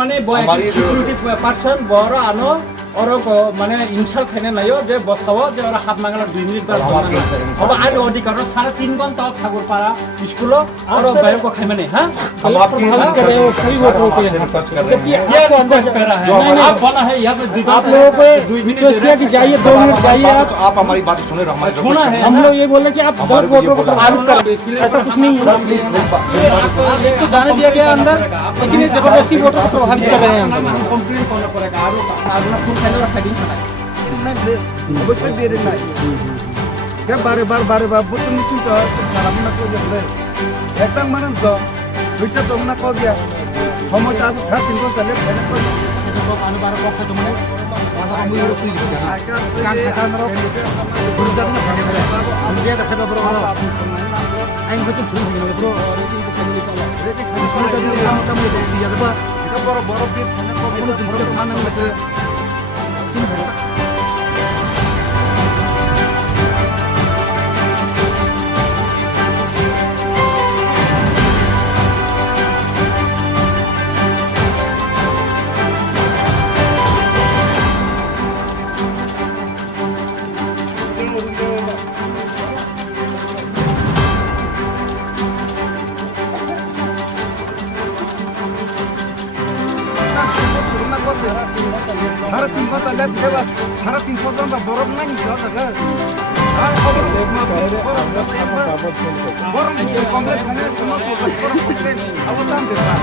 মানে security person বড় আনো ওরা মানে ইনসাল খাইনে নাইও যে বসাব যে ওরা হাত মাগানো 2 মিনিট তার হবে আর অধিকার 3.5 ঘন্টা ঠাকুর পাড়া স্কুল আর বাইরে को खाई माने हां हम आपकी प्रभावित कर रहे हो सभी वोटरों को ये अंदाज कर रहा है आप बना है यहां पे आप लोगों को 2 मिनट किया कि जाइए 2 मिनट जाइए आप हमारी बात सुने रहो हमारी सुना है हम लोग ये बोल रहे कि आप गलत वोटरों को प्रभावित कर रहे हैं ऐसा कुछ नहीं है तो जाने दिया गया अंदर लेकिन ये जबरदस्ती वोटर को प्रभावित कर रहे हैं हम कंप्लेंट करना पड़ेगा और खूब पहले रखा दिन অবশ্যই দিয়ে দেন নাই বারে বারে বুঝতে মিশিং তো খারাপ না তো বলে একদম মানে তো দুইটা তো না কো দিয়া সময়টা আছে 3 ঘন্টা চলে ফেলে কই এটা তো আনবার কথা তো মানে ভাষা আমি ওর কি কান সাকান রো বুঝতে না ভাগে ভাগে আমি যে দেখা তো বড় আইন হতে শুরু হয়ে গেল ব্রো রেটিং তো খালি কলা রেটিং শুরু করতে মোটামুটি বেশি যাবে এটা বড় বড় পিট ফেলে কো কোনো সিস্টেম সামনে আছে সাড়ে 3 ঘন্টা লেট দেবা সাড়ে 3 ঘন্টা বরফ নাই জায়গা আর খবর বরফ কমপ্লিট খানে সমস্যা বরফ কমপ্লিট আবার দাম দেবা